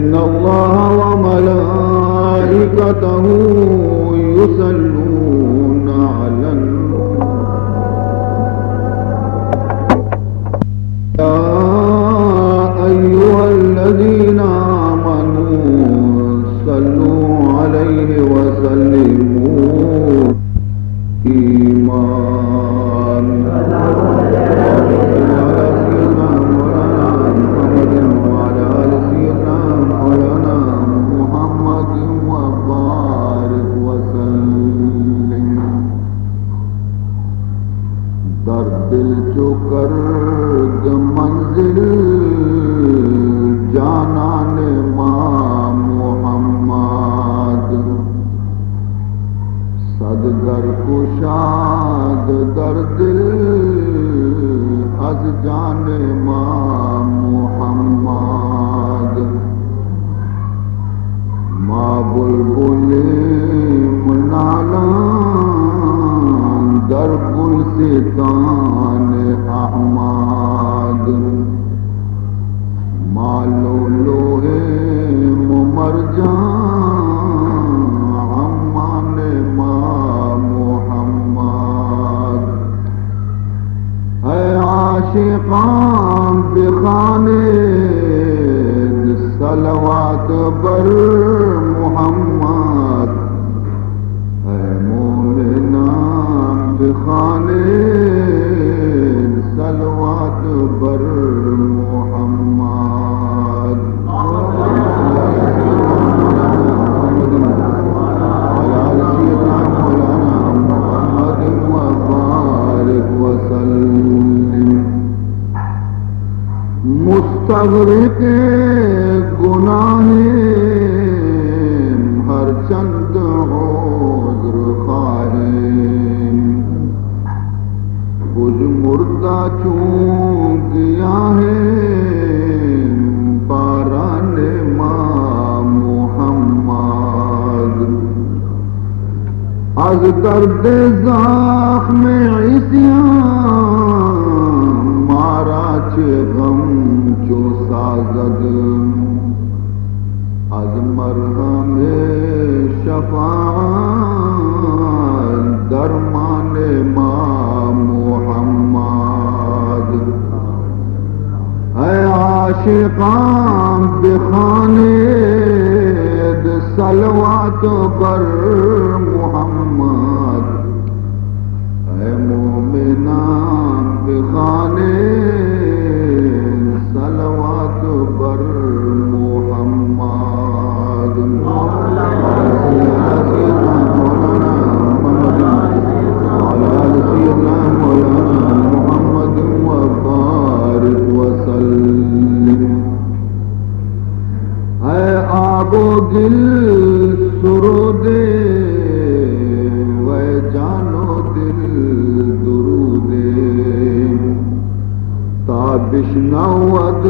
إن الله وملائكته يصلون على النبي يا أيها الذين آمنوا صلوا عليه وسلموا إيمان دل جو کرد منزل جانان ماں محمد صد در کشاد در دل از جان ماں محمد ماں بلبل منالان در گلستان احمد مالو لوہے مرجان امان ماں محمد اے عاشقان بخانے صلوات بر محمد اے مومنان بخانے صلوات بر محمد مستغرق گناہ ہر چند عذر خواہیم کچھ مردہ چون کیا ہے باران ماں محمد از درد زخم عصیان مارا چه غم چو سازد از مرهم شفاعت درمان ماں محمد اے عاشقان بخانے صلوات بر محمد اے مومنان بخانے صلوات بر محمد دل سرودے و جانو دل درودے تابش نود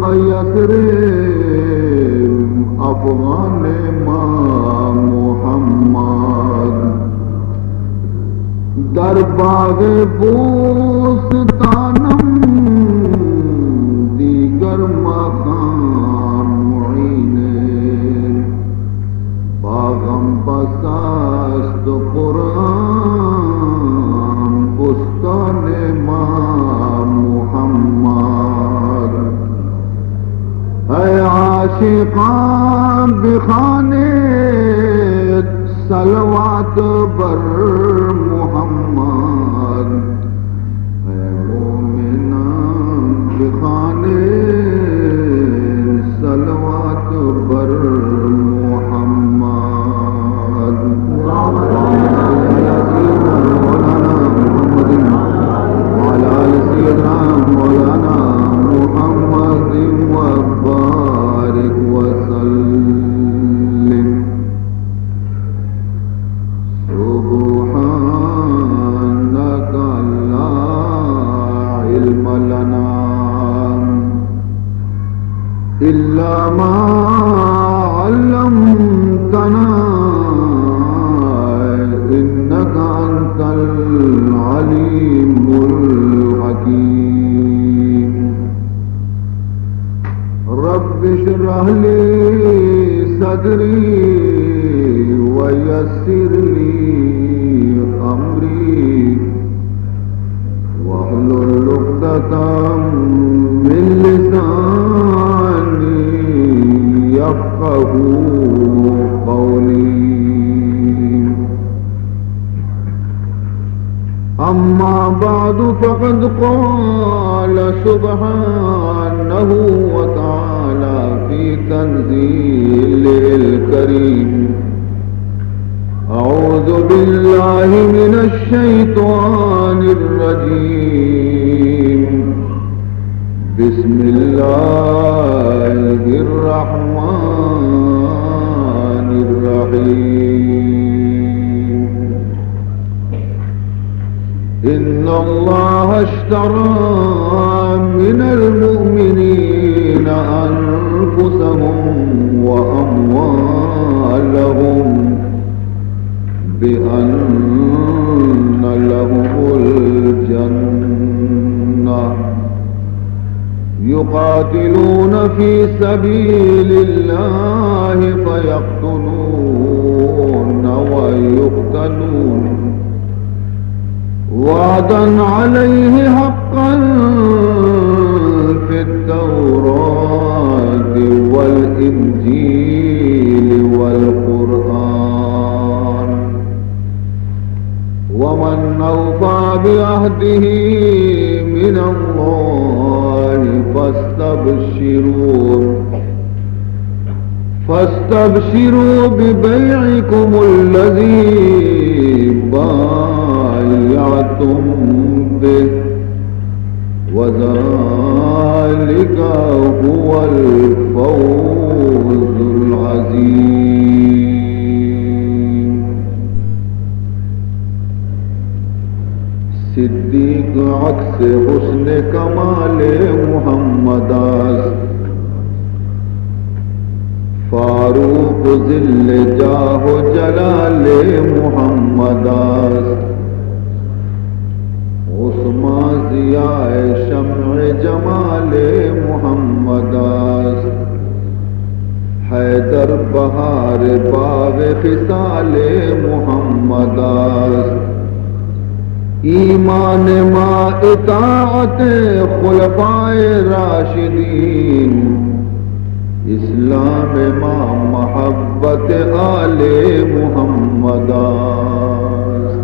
بیتر افغان ماں محمد در باغ بوستانم دیگر مقام باغم بساست قرآن بستان ماں محمد اے عاشقان بخانے صلوات بر محمد اے مومنان بخانے صلوات بر إلا ما علمنا اشرح لي صدري ويسر لي أمري واحلل عقدة من لساني يفقهوا قولي. أما بعد فقد قال سبحانه وتعالى في تنزيله الكريم: أعوذ بالله من الشيطان الرجيم. بسم الله الرحمن الرحيم. إن الله اشترى من المؤمنين أنفسهم وأموالهم بأن لهم الجنة يقاتلون في سبيل الله فيقتلون ويقتلون وعدا عليه حقا في التوراة والإنجيل والقرآن ومن أوفى بعهده من الله فاستبشروا ببيعكم الذي بايعتم به وذلك هو الفوز العظيم. صدیق عکس حسن کمال محمد است، فاروق ذل جاہ و جلال محمد است، عثمان ضیاء شمع جمال محمد است، حیدر بہار باغ خصال محمد است، ایمان ما اطاعت خلفائے راشدین، اسلام ما محبت آل محمد است.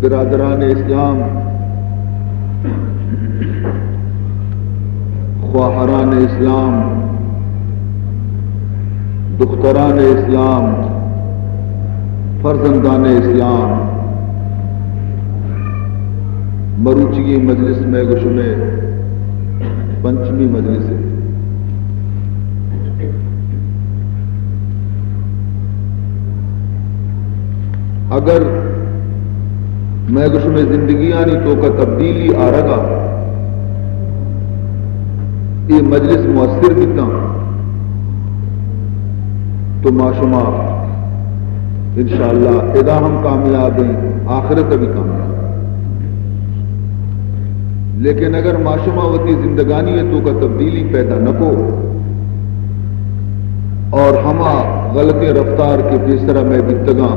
برادران اسلام، خواہران اسلام، دختران اسلام، فرزندان اسلام، مروچی مجلس میں گشمے پنچمی مجلس ہے. اگر میں گشمے زندگی آنی تو کا تبدیلی آ رہا یہ مجلس مؤثر بیتا تو معشمہ انشاءاللہ ادا ہم کامیاب ہیں، آخرت بھی کامیاب. لیکن اگر معشمہ وتی زندگانی ہے تو کا تبدیلی پیدا نہ کو اور ہما غلط رفتار کے جس طرح میں بتگاں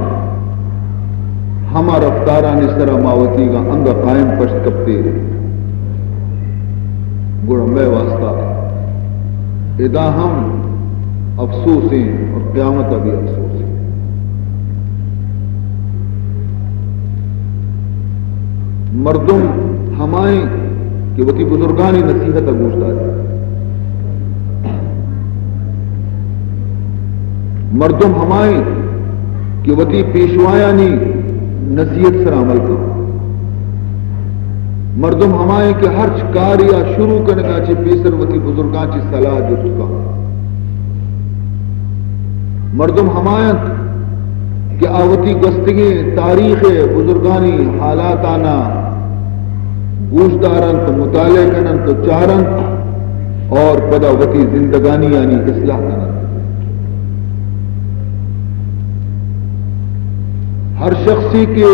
ہما رفتاران اس طرح ماوتی کا انگ قائم پشت کپتے گڑ میں واسطہ ادا ہم افسوس ہیں اور قیامت ابھی افسوس ہیں. مردم ہمائیں کہ وتی بزرگانی نصیحت گوشتا ہے، مردم ہمائیں کہ وتی پیشوایانی نصیحت سر عمل کا، مردم ہمائیں کہ ہر کار یا شروع کرنے کا چی پیسر وتی بزرگان چی صلاح جو چکا، مردم ہمائیں کہ آوتی گستگی تاریخ بزرگانی حالات آنا گوشدارن تو مطالعہ کرن تو چارن اور پدا وتی زندگانی یعنی اصلاح کرن. ہر شخصی کے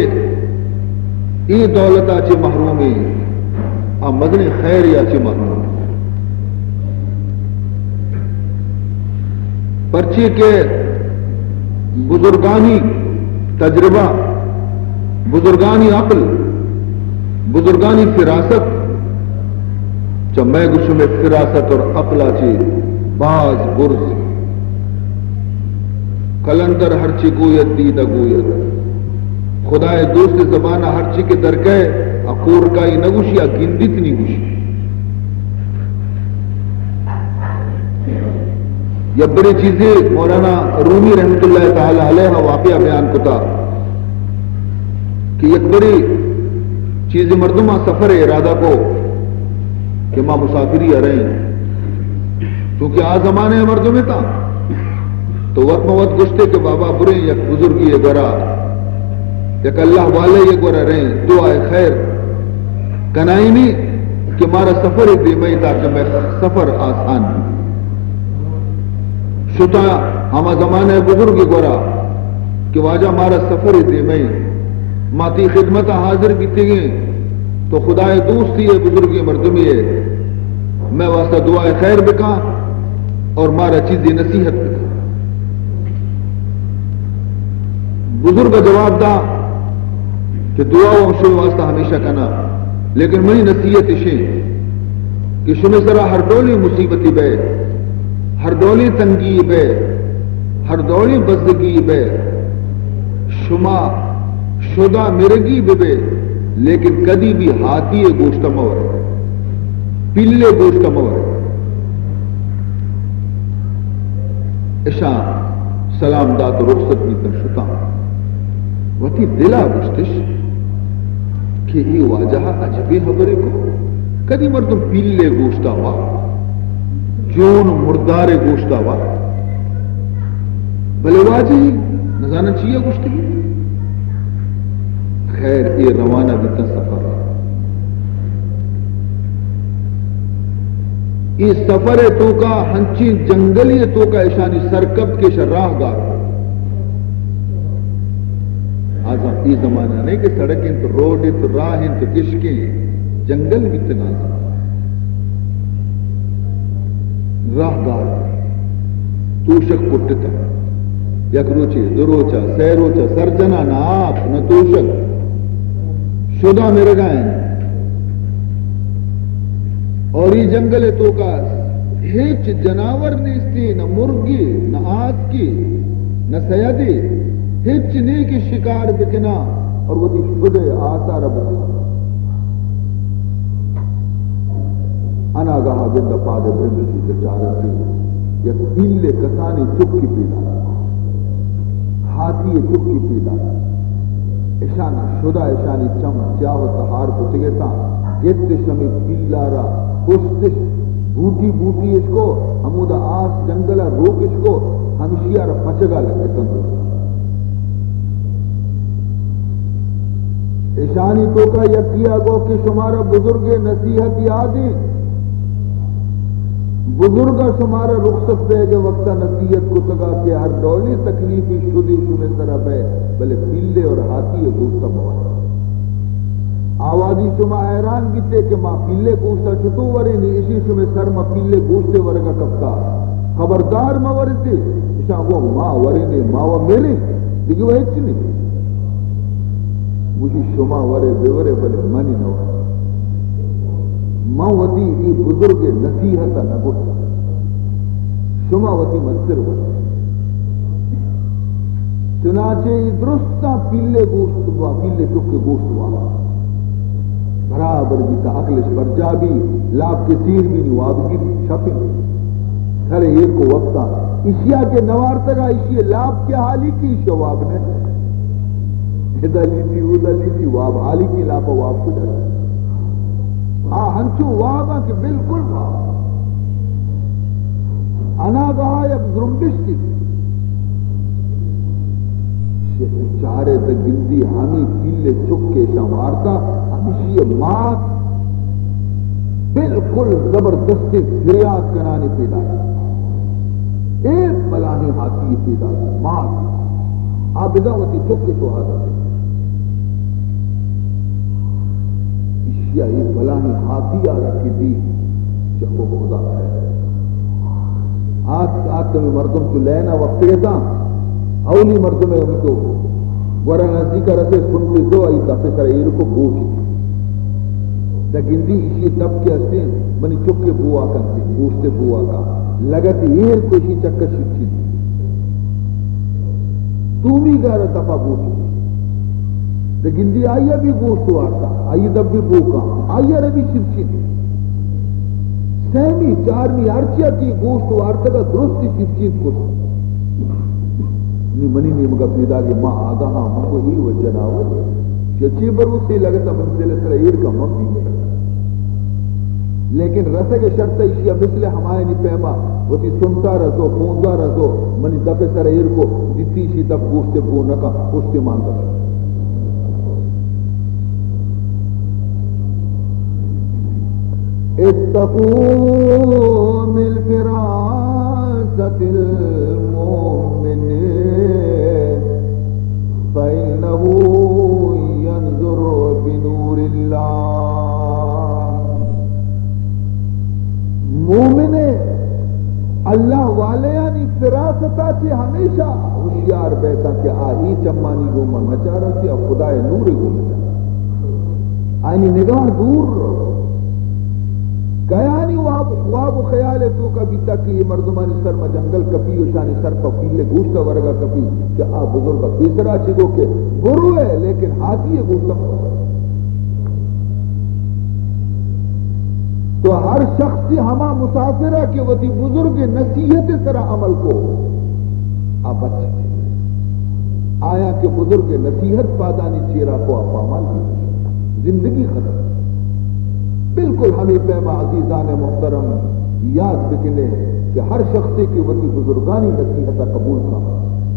ای دولت آچے محروم ہے، مدن خیر آچے محروم ہے. پرچی کے بزرگانی تجربہ، بزرگانی عقل، بزرگانی فراست، چا میں گوشم فراست اور عقلا چی باز برز کلندر ہرچی گوید دید گوید خدای دوست زبانہ ہرچی کے درکے اکور کائی نگوشی اگندت نہیں گوشی. یہ بڑی چیزیں مولانا رومی رحمت اللہ تعالی علیہ واقعہ بیان کتا کہ ایک بڑی چیز مردمہ سفر ارادہ کو کہ ماں مسافری آ رہے ہیں کیونکہ آج زمانے مردوں میں تھا تو وقت موت گشتے کہ بابا برے یک بزرگی یہ گرا یک اللہ والے یہ گرا رہے دعائے خیر کنائی نہیں کہ مارا سفر دیمئی تاکہ میں سفر آسان بھی شتا ہما زمانے بزرگ گورا کہ واجہ مارا سفر دیمئی ماتی خدمت حاضر بھی تھی تو خدای دوستی ہے بزرگی مردمی ہے میں واسطہ دعائے خیر بکا اور مارا چیزی نصیحت بکا. بزرگ جواب دا کہ دعا و شو واسطہ ہمیشہ کنا لیکن منی نصیحت شیں کہ شمی سرا ہر ڈولی مصیبتی بے ہر ڈولی تنگی بے ہر ڈولی بزدگی بے شما شدہ مرگی بے لیکن کدی بھی ہاتھی گوشت مور پلے گوشت مور. اشاں سلام داد رخصت بھی کر شتا وتی دلا گشتش کہ یہ واجہ عجبی خبرے کو کدی مردم پلے گوشتا ہوا جون مردار گوشتا ہوا بلے واجہ ہی نظانہ چاہیے گوشتی خیر یہ روانہ بیتا سفر یہ سفر تو کا ہنچی جنگلی تو کا اشانی سرکب کے شراہ گار آج یہ زمانہ نہیں کہ سڑکیں تو روڈیں تو راہیں تو کشکیں جنگل بھی تنازع راہ گار توشک پٹتا یک روچے دروچا سیروچا سرجنا ناپ نہ توشک شدہ میرے گائیں اور یہ جنگل تو کا ہیچ جناور نیستی نہ مرگی نہ آس کی نہ سیدی ہیچ نہیں کی شکار بکنا اور وہ شدہ آتا رب انا گاہا گندہ پادے برندشی کے چارتی یک پیلے کسانی چکی پیدا ہاتھی چکی پیدا اشانا شدہ اشانی چم سیاہ و تہار پتگیتا گت شمی پیلارا پشتش بوٹی بوٹی اس کو ہمودہ آس جنگلہ روک اس کو ہمشیہ را پچگا لگے تندر اشانی تو کا یکیا گو کہ شمارا بزرگ نصیحت یادی بزرگا شمارا رخصت دے گے وقتا نصیحت کو تگا کہ ہر دولی تکلیفی شدی شمیں طرف ہے بلے پیلے اور ہاتھی گوشتا مواد آوازی شما حیران کیتے کہ ماں پیلے گوشتا چھتو ورے نہیں اسی شمیں سر ماں پیلے گوشتے ورگا کبتا خبردار ماں ورتے اشاں وہ ماں ورے نہیں ماں وہ میرے دیکھو وہ ایچ نہیں مجھے شما ورے بے ورے بلے منی نہ ورے ماں وطی ای بزرگ نصیحتا نہ گوشتا شما وطی مصر ورے چنانچہ درستا پیلے گوشت ہوا پیلے چکے گوشت ہوا برابر جیتا اقلش پر جابی لاب کے سیر بھی نہیں وابگی چھپی سرے ایک کو وقتا اشیاء کے نوار تگا اشیاء لاب کے حالی کی شواب نے ادھا لیتی ادھا لیتی واب حالی کی لاپا واب کو جاتا ہنچو وابا کہ بالکل واب انا گاہ یک زرمبش کی چارے دا گندی ہمیں پیلے چکے شمارتا ہمیشی مات بالکل زبردستی فریاد کنانی پیدا ایک بلاہی ہاتھی پیدا مات آبدہ ہوتی چکے تو حاضر اشیاء ایک بلاہی ہاتھی آ رکھی دی جب وہ خدا ہے آت میں مردم تو لینا وقت گتا اولی مردم ہے ان کو گورا نزدی کا رسے سن کے دو آئی دفع سر ایر کو بوچ دا گندی اسی تب کے ہستے منی چک کے بوا کرتے گوشتے بوا کا لگتی ایر کو اسی چکر شکچی تومی گارا دفع بوچ دا گندی آئیا بھی گوشت وارتا آئی دب بھی بوکا آئیا ربی شکچی سہمی چارمی ارچیا کی گوشت وارتا کا درستی شکچی کو منی مگا پیدا کہ ماں آگا ہاں من کو ہی وجہ نہ ہو چچی پر اس سے لگتا منزل سر ایر کا مم بھی لیکن رسے کے شرط اشیاء مثل ہمارے نہیں پیما وہ تی سنتا رسو پوندا رسو منی دب سر ایر کو جتی شی تب گوشت کو نکا اس کے مانتا اتقوا من فراسة المؤمن فإنه ينظر بنور الله مومن اللہ والے یعنی فراستا سے ہمیشہ ہوشیار بیٹھا کہ آئی چمانی گو من نچارا سی اب خدا نور گو نچارا آئینی نگاہ دور گیا نہیں واب خیال ہے تو کبھی تک یہ مردمانی سر میں جنگل کپی و شانی سر پر پیلے گوشتا ورگا کپی کہ آپ بزرگا بیسرا چگو کہ گرو ہے لیکن ہاتھی ہے گوشتا تو ہر شخص سے ہما مسافرہ کہ وہ تی بزرگ نصیحت سرا عمل کو آپ اچھے آیا کہ بزرگ نصیحت پادانی چیرا کو آپ عمل کی زندگی ختم بالکل ہمیں پیما عزیزان محترم یاد بکنے کہ ہر شخص کی وتی بزرگانی نصیحت قبول کا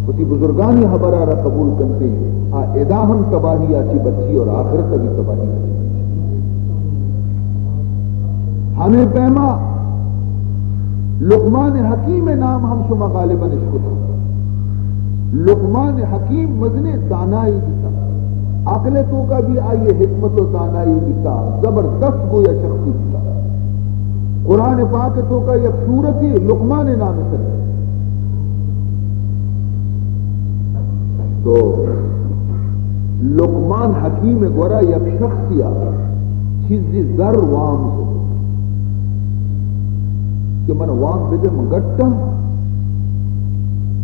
وتی بزرگانی حبرارہ قبول کرتے ہیں ادا ہم تباہی آچی بچی اور آخرت بھی تباہی آچی ہمیں پیما لقمان حکیم نام ہم شما غالباً اشکو تھا لقمان حکیم مزنے دانائی دیتا عقل تو کا بھی آئیے حکمت و دانائی دیتا زبردست گویا شخصی دیتا قرآن پاک تو کا یک صورتی لقمان نام سے تو لقمان حکیم گورا یک شخصی آگا چیزی ذر وام کو کہ من وام بدے مگٹا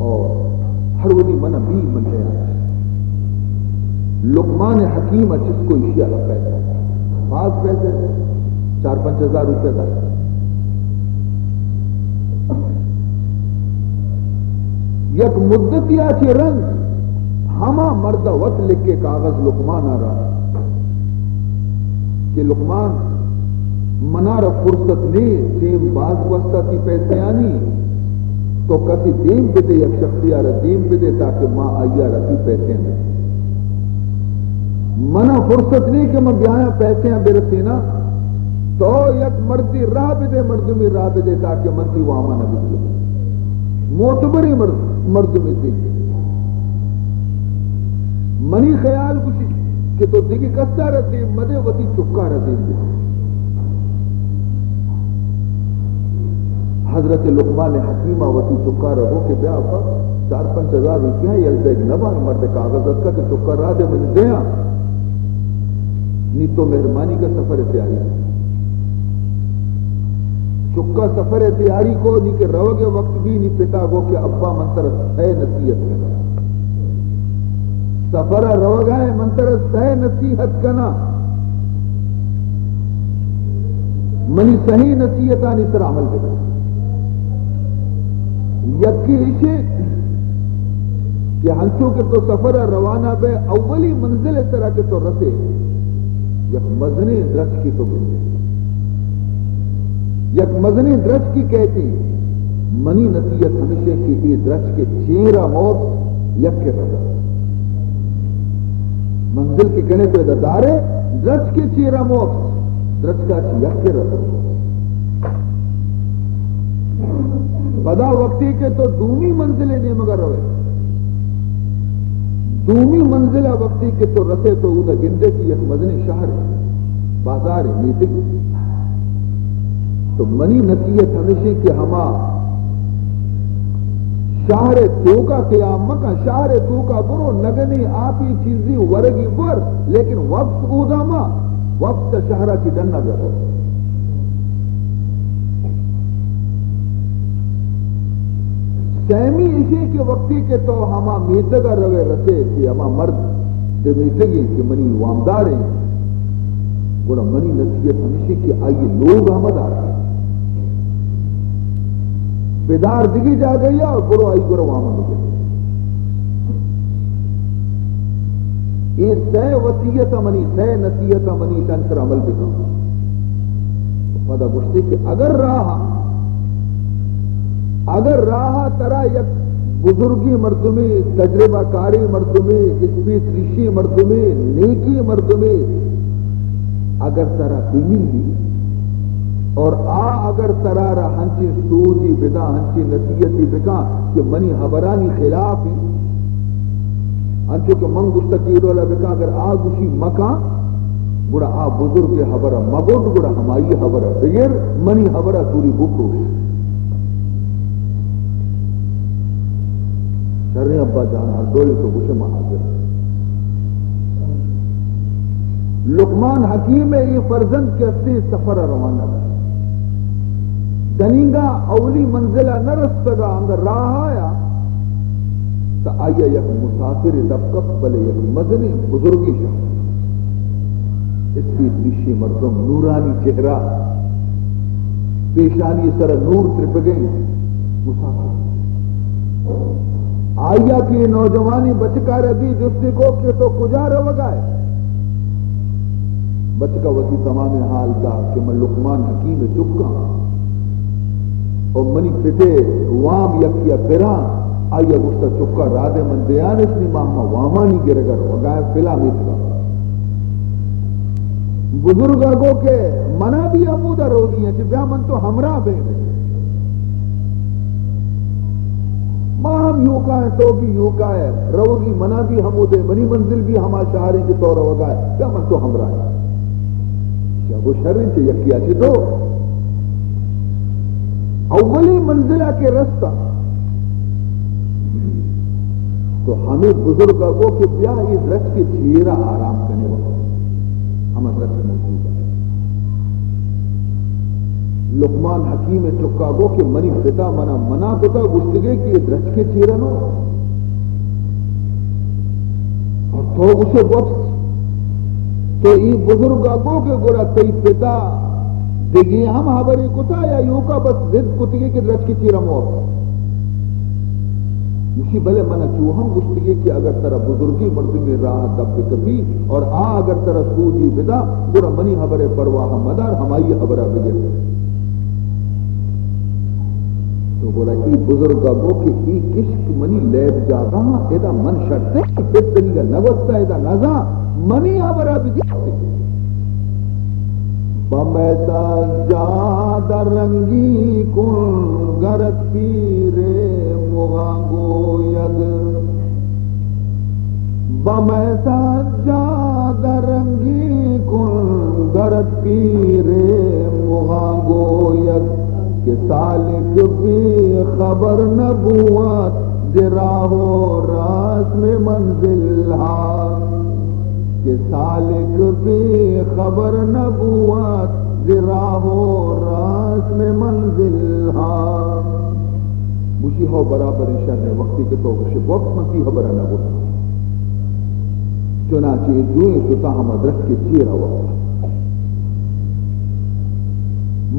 اور ہر وہی من بھی من لے آتا لقمان حکیم جس کو اشیاء پیسہ بعض پیسے 4-5 ہزار روپے کا یک مدتی آچے رنگ ہما مردہ وقت لکھ کے کاغذ لقمان آ رہا کہ لقمان منارہ فرصت نے دیم بعض وسطہ کی پیسے آنی تو کسی دیم پہ دے یک شخصی آ رہا دیم پہ دے تاکہ ماں آئی آ رہا پیسے میں منع فرصت نہیں کہ میں بیایا پیسے ہیں برسینا تو یک مردی راہ بھی دے مردمی راہ بھی دے تاکہ مندی وہاں نہ بکلے معتبری مردمی تھی منی خیال کچھ کہ تو دیکھی کسا رہتی مدے وطی چکا رہتی حضرت لقمان حکیمہ وطی چکا رہو کہ بیا 4-5 ہزار روپیہ یلدے نبا مرد کاغذ کا کہ چکا راہ دے من دیا نہیں تو مہربانی کا سفر تیاری چکا سفر تیاری کو نہیں کہ رو گے وقت بھی نہیں پتا گو کہ ابا منتر ہے نصیحت کرنا سفر رو گئے منتر ہے نصیحت کرنا منی صحیح نصیحتانی سر عمل کرنا یکی اسے کہ ہنسوں کے تو سفر روانہ بے اولی منزل اس طرح کے تو رسے یک مزنی درج کی تو گزرے یک مزنی درج کی کہتی منی نصیحت ہمیشہ کی یہ درج کے چیرہ موت یک کے رضا منزل کے کہنے پہ دردارے درج کے چیرہ موت درج کا یک کے رضا بدا وقتی کے تو دومی منزلیں نہیں مگر روے دومی منزلہ وقتی کے تو رسے تو ادھا گندے کی یک مدنی شہر ہے بازار ہے میٹنگ تو منی نصیحت ہمیشہ کہ ہما شہر تو کا قیام مکہ شہر تو کا برو نگنی آپی چیزی ورگی بر لیکن وقت اوداما وقت شہرہ کی ڈنہ گرو سہمی اسی کے وقتی کے تو ہما میتگا روے رسے کہ ہما مرد دے میتگی کہ منی وامدار ہیں گوڑا منی نصیحت ہمیشہ کہ آئیے لوگ آمد آ رہا ہے بیدار دگی جا گئی اور گرو آئی گرو وامد ہو گئی یہ سہ وصیت منی سہ نصیحت منی شنکر عمل بکا پدا گشتے کہ اگر راہ ترا یک بزرگی مردمی تجربہ کاری مردمی اسپیت ریشی مردمی نیکی مردمی اگر ترا بیمل دی اور اگر ترا را ہنچی سودی بدا ہنچی نصیحتی بکا کہ منی حبرانی خلافی ہنچو کہ من گستقیر والا بکا اگر گوشی مکا گوڑا بزرگ حبرہ مگوڑ گوڑا ہمائی حبرہ بغیر منی حبرہ توری بکروش شرع ابا جان ہر دولی تو گوشے محاضر لقمان حکیم یہ فرزند کے اصلی سفر روانہ ہے دنینگا اولی منزلہ نرستگا اگر راہ آیا تو آیا یک مسافر دبکف بلے یک مدنی بزرگی شاہ اس کی دیشی مردم نورانی چہرہ پیشانی سر نور ترپ گئی مسافر آیا کی نوجوانی بچکا رہی جس سے کو کہ تو کجا رو گائے بچکا وسی تمام حال دا کہ میں لقمان حکیم چکا اور منی پتے وام یکیا پیران آیا گشتا چکا رادے من دیان اس نے ماما وامانی گرگر وگائے فلا میتگا بزرگا گو کے منا بھی امودہ رو گئی ہیں بیا من تو ہمراہ بے دے ماں ہم یوں کا ہے تو بھی یوں کا ہے روگی منا بھی ہمودے منی منزل بھی ہما شہریں کے طور وگائے بیا من تو ہمراہ ہے کیا وہ شرن سے یکیا چی تو اولی منزلہ کے رستہ تو ہمیں بزرگا کو کہ بیا یہ رس کے چیرہ آرام کرنے والا ہمیں رس موجود ہے لقمان حکیم چکا گو کہ منی فتا منا پتا گشتگے کہ یہ رس کے چیرہ نو اور تو اسے وقت تو یہ بزرگا کو کہ گوڑا تی پتا دیکھئے ہم حبری کتا یا یوں کا بس ضد کتگی کہ رچ کی چیرہ موت اسی بلے منہ کیوں ہم گشتگی کہ اگر ترہ بزرگی مردمی راہ دب کبھی اور اگر ترہ سودی بدا گرہ منی حبر پرواہ مدار ہمائی حبرہ بگر تو گوڑا ای بزرگا گو کہ ای کشک منی لیب جاگا ایدہ من شرطے پیتنی کا نوستا ایدہ نزا منی حبرہ بگر بمیتا جاد رنگی کن گرد پیرے مغانگو ید بمیتا جاد رنگی کن گرد پیرے مغانگو ید کہ سالک بھی خبر نبوت دراہ و راس میں منزل ہاں کہ سالک بھی خبر نبوت راہ و راس میں منزل ہاں مجھے ہو برابر شر وقتی کے تو مجھے وقت منتی خبر نبوت چنانچہ دوئیں شتا ہم درست کے چیرہ وقت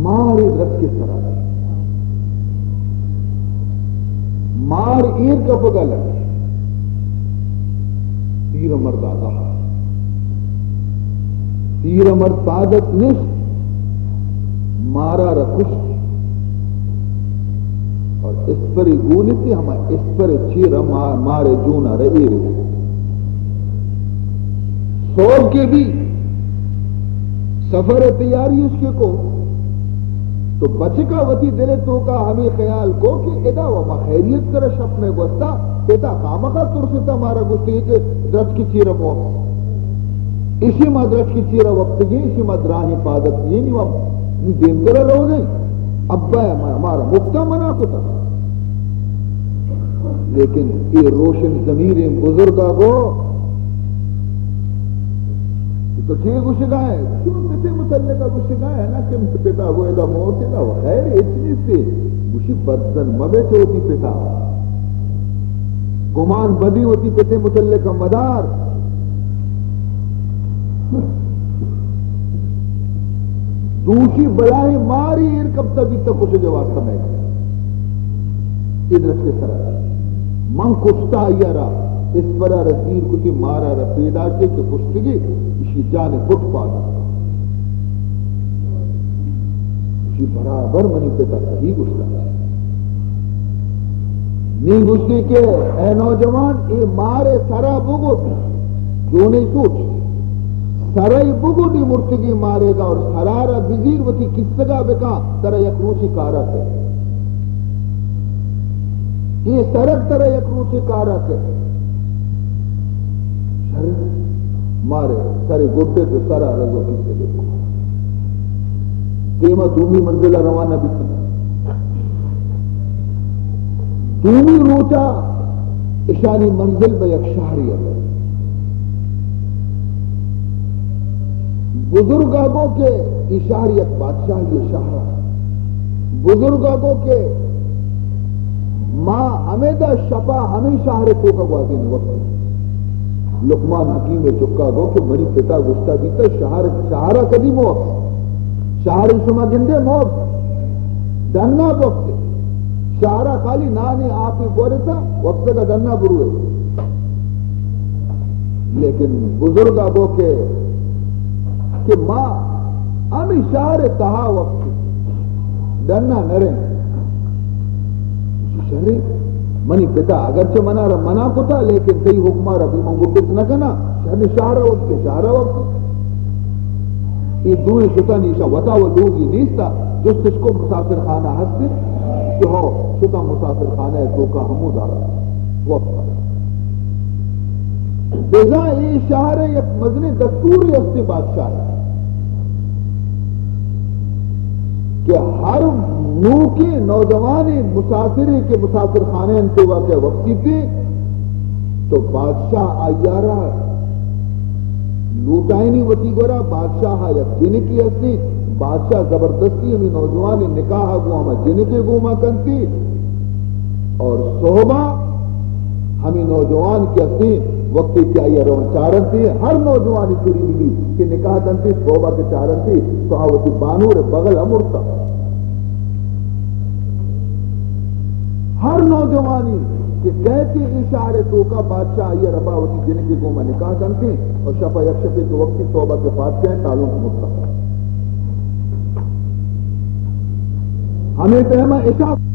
ماری درست کے سرا مار ایر کا پگا لگے تیر مرد آدھا تیر مرد پادت نشت مارا رکشت اور اس پر گونتی ہما اس پر چیر مارے جونا رئی رہے سوچ کے بھی سفر تیاری اس کے کو تو بچکا وتی دلے تو کا ہمیں خیال کو کہ ادا وما خیریت کر شپ میں گوستا پیتا خامخا ترستا مارا گستی کہ درج کی چیر موت اسی مدرج کی چیر وقت گئی اسی مدراہی پادت یہ نہیں وقت دین کرا رو گئی ابا ہے ہمارا مفتا منا کو تھا لیکن یہ روشن ضمیریں بزرگا کو تو ٹھیک گائے کیوں پتے متعلق کا کچھ گائے نا کہ پتا وہ ایدا موت ہے نا خیر اتنی سے گوشی بدزن مبے ہوتی پتا گمان بدی ہوتی پتے متعلق کا مدار دوسری بلائیں ماری کب تک تک کچھ جواب سمجھ ادھر سے طرح من کشتا یارا اس پر رسیر کتی مارا را پیدا سے کہ کشتگی اسی جانے فٹ پادا اسی برابر منی پیتا صحیح گشتا نہیں گشتی کہ اے نوجوان اے مارے سرا بگو جو نہیں سوچ سرائی بگو دی مرتگی مارے گا اور سرارا بزیر وتی کس جگہ بکا ترہ یک روچی کارا سے یہ سرک ترہ یک روچی کارا سے مارے سارے گھٹے تو سارا رضو کسی دیکھو دیما دومی منزلہ روانہ بھی دومی روچا اشانی منزل بے یک شہری ہے بزرگاگوں کے اشاری ایک بادشاہ یہ شہرہ بزرگاگوں کے ماں ہمیدہ شپا ہمیں شہر کو کا واضح وقت لقمان حکیم چکا گو کہ منی پتا گشتا دیتا شہرہ کدی موت شہر شما گندے موت دننا وقت شہرہ خالی نانے آپ ہی بولے تھا وقت کا دننا بروے لیکن بزرگا گو کہ ماں ہمیں شہر تہا وقت دننا نرے شہری منی پتا اگرچہ منا کو تھا لیکن کئی حکمہ ربی منگو پت نہ کنا شہرہ وقت یہ دوئے شتا نیشا وطا و دوگی نیستا جس تشکو مسافر خانہ ہستے کہ ہو شتا مسافر خانہ ہے تو کا ہمو دارا وقت بیزا یہ شہر یک مزنی دستوری استے بادشاہ ہے کہ ہر نو کی نوجوانی مسافری کے مسافر خانے انتوا کے وقتی تھی تو بادشاہ آیارہ لوٹائنی وطی گورا بادشاہ یک جن کی ہستی بادشاہ زبردستی ہمیں نوجوانی نکاح گو ہمیں جن کے گوما کنتی اور صحبہ ہمیں نوجوان کی ہستی وقتی کیا یہ روان چارن تھی ہر نوجوانی چوری ملی کہ نکاح کنتی صحبہ کے چارن تھی تو آوتی بانور بغل امرتا ہر نوجوانی کہ کہتی اشارے تو کا بادشاہ یہ رباوتی جن کی گوما نکاح کنتی اور شفا یک شفے کے وقتی صحبہ کے پاس کہیں تعلق مرتا ہمیں پہما اشارہ